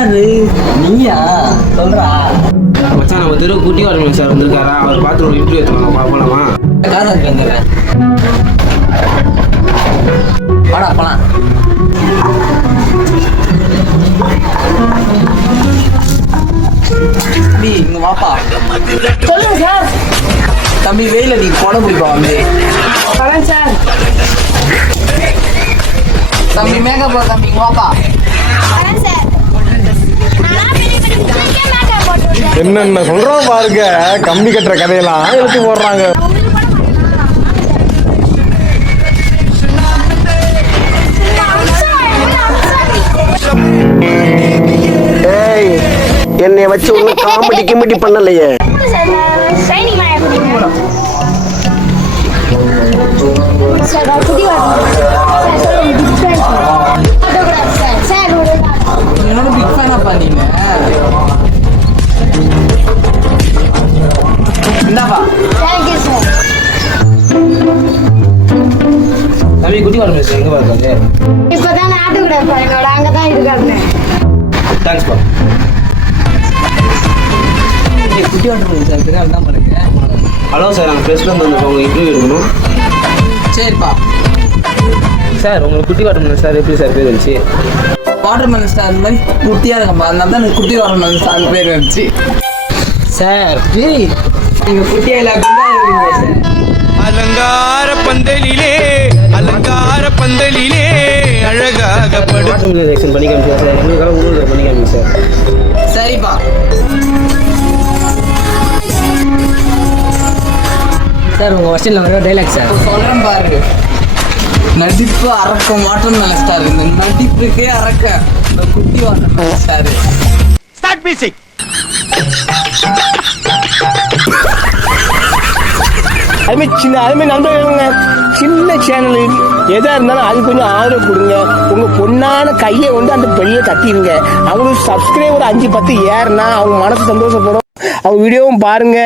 யாரு நீயா சொல்றா மச்சான் நம்ம தெரு குட்டி வரணும் சார் வந்திருக்காரா அவர் பார்த்து ஒரு இன்டர்வியூ எடுத்துக்கலாம் போலாமா காதாக்கு வந்துடுறேன் வாடா போலாம் தம்பி இங்க வாப்பா சொல்லுங்க சார். தம்பி வெயில நீ படம் போய் வந்து வரேன் சார். தம்பி மேக்கப் தம்பி இங்க வாப்பா வரேன் சார். நான் மேக்கப் போட்டு என்னென்ன சொல்றோம் பாருங்க, கம்பி கட்டுற கதையெல்லாம் எடுத்து போடுறாங்க. ஏய், என்னைய வச்சு ஒண்ணு காமெடி கிமெடி பண்ணலையே. ஷைனிங் மேக்கப் சார் புடி வரணும் சார். சொல்லுங்க big fan autograph sir. Sir ஒரு என்னோட பிக் ஃபேனாப்பா நீங்க இந்தாப்பா தேங்க்யூ சார். தம்பி குட்டி வரணும் சார் எங்கே பார்க்காது இப்போதான் ஆட்டோகிராஃப் என்னோட அங்கே தான் இருக்காருன்னு. தேங்க்ஸ்ப்பா குட்டி வந்துருங்க சார் தெரியாம தான் பாருங்க ஹலோ சார் நாங்கள் ப்ரெஸ்லேருந்து வந்துருக்கோம் உங்களுக்கு இன்டர்வியூ எடுக்கணும் சரிப்பா சார் உங்களுக்கு குட்டி வரணும் சார் எப்படி சார் பேர் வந்துச்சு வாட்டர்மெலன் ஸ்டார் மாதிரி குட்டியா இருக்கம்பா அதனால தான் எனக்கு குட்டி வாட்டர்மெலன் ஸ்டார் பேர் வந்துச்சு சார் ஜெய் நீங்க குட்டியா இல்லாம சார் அலங்கார பந்தலிலே அழகாக படு வாட்டர் ரியாக்ஷன் பண்ணி காமிச்சா சார் எங்களுக்காக உங்களுக்கு பண்ணி காமிங்க சார் சரிப்பா சார் உங்க வருஷத்தில் வர டைலாக் சார் சொல்றேன் பாரு நடிப்பு அறக்கம் வாட்டர்மெலன் ஸ்டார் இந்த நடிப்புக்கே அறக்க இந்த குட்டி வாட்டர்மெலன் ஸ்டார் ஸ்டார்ட் மியூசிக். அதுமாதிரி நண்பர்களுங்க, சின்ன சேனலு எதா இருந்தாலும் அது கொஞ்சம் ஆதரவு கொடுங்க. உங்க பொண்ணான கையை கொண்டு அந்த பெரிய தட்டிடுங்க. அவங்களுக்கு சப்ஸ்கிரைபர் 5-10 ஏறுனா அவங்க மனசு சந்தோஷப்படும். அவங்க வீடியோவும் பாருங்க.